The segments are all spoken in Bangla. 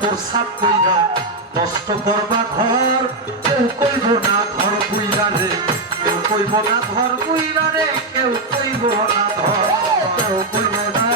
প্রসাদ কইরা নষ্ট করবা ঘর কেউ কইব না ঘর বুইরা না ঘর বুইরা রে কেউ কইব না ধর, কেউ কইব না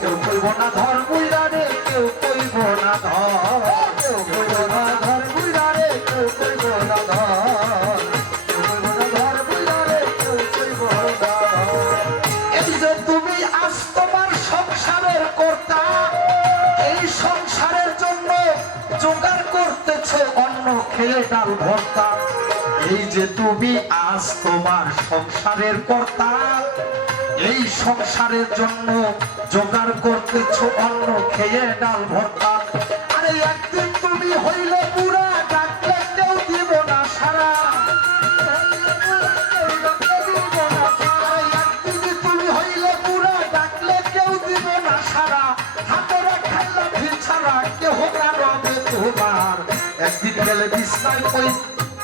কেউ কইব না ধর বুইরা কেউ কইব না ধর। কেউ ধর রে, কেউ কইব না ধর। কেউ না ধর কেউ এই যে তুমি আজ তোমার সংসারের কর্তা, এই সংসারের জন্য জোগাড় করতেছ অন্ন, খেয়ে ডাল, ভর্তা। এই যে তুমি আজ তোমার সংসারের কর্তা, এই সংসারের জন্য জোগাড় করতেছ অন্ন, খেয়ে ডাল ভর্তা। আরে একদিন তুমি হইলে পুরা ডাকলে কেউ না সারা। একদিন ছাড়া কেহ একদিন গেলে কই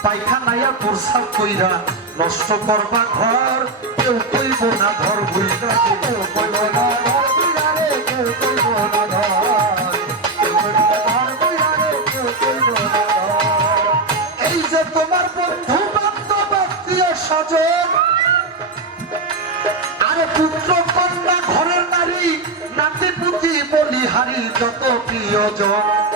পায়খানায় প্রসাব কইরা নষ্ট করবা ঘর, কেউ কইব না ঘর বুইরা, কেউ কইব না ঘর বুইরা রে, কেউ কইব না ঘর। কেউ কইব না ঘর বুইরা রে কেউ কইব না ঘর এই যে তোমার বন্ধু বান্ধব আত্মীয় স্বজন, আরে পুত্র কন্যা ঘরের নারী, নাতি পুতি বলিহারি যত প্রিয়জন।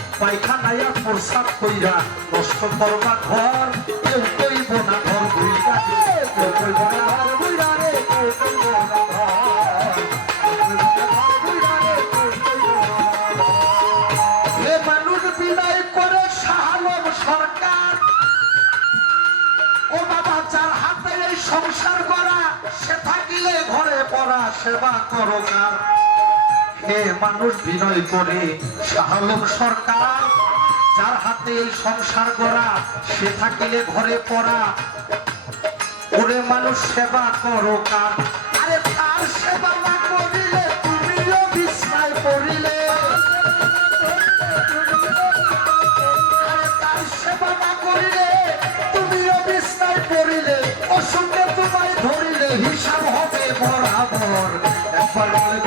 প্রসাদ কইরা নষ্ট করবা ঘর না না না না না সংসার করা সে থাকিলে ঘরে পড়া সেবা করো কার। হে মানুষ বিনয় করে শাহালম সরকার। যার হাতে এই সংসার করা সে থাকিলে ঘরে পড়া। ওরে মানুষ সেবা করো কার। আরে তার সেবা না করিলে তুমিও বিছনায় পড়িলে পড়িলে অসুখে তোমায় ধরিলে হিসাব হবে বরাবর। একবার বলে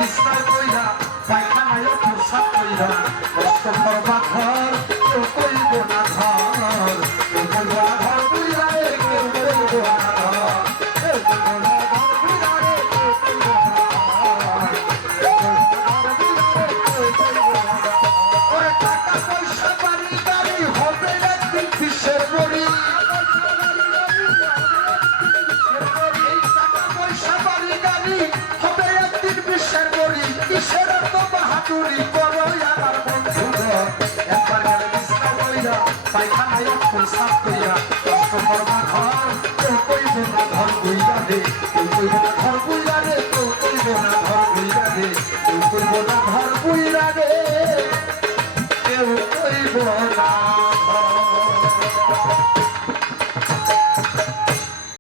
বাহাদুরি করো আমার বন্ধুগণ একবার গেলে বিছনা কইরা পায়খানায় প্রসাদ কইরা কষ্ট করবা ঘর, কেউ বুইরা রে, কেউ কইব না ঘর বুইরা রে, কেউ কইব না ঘর কইরা রে।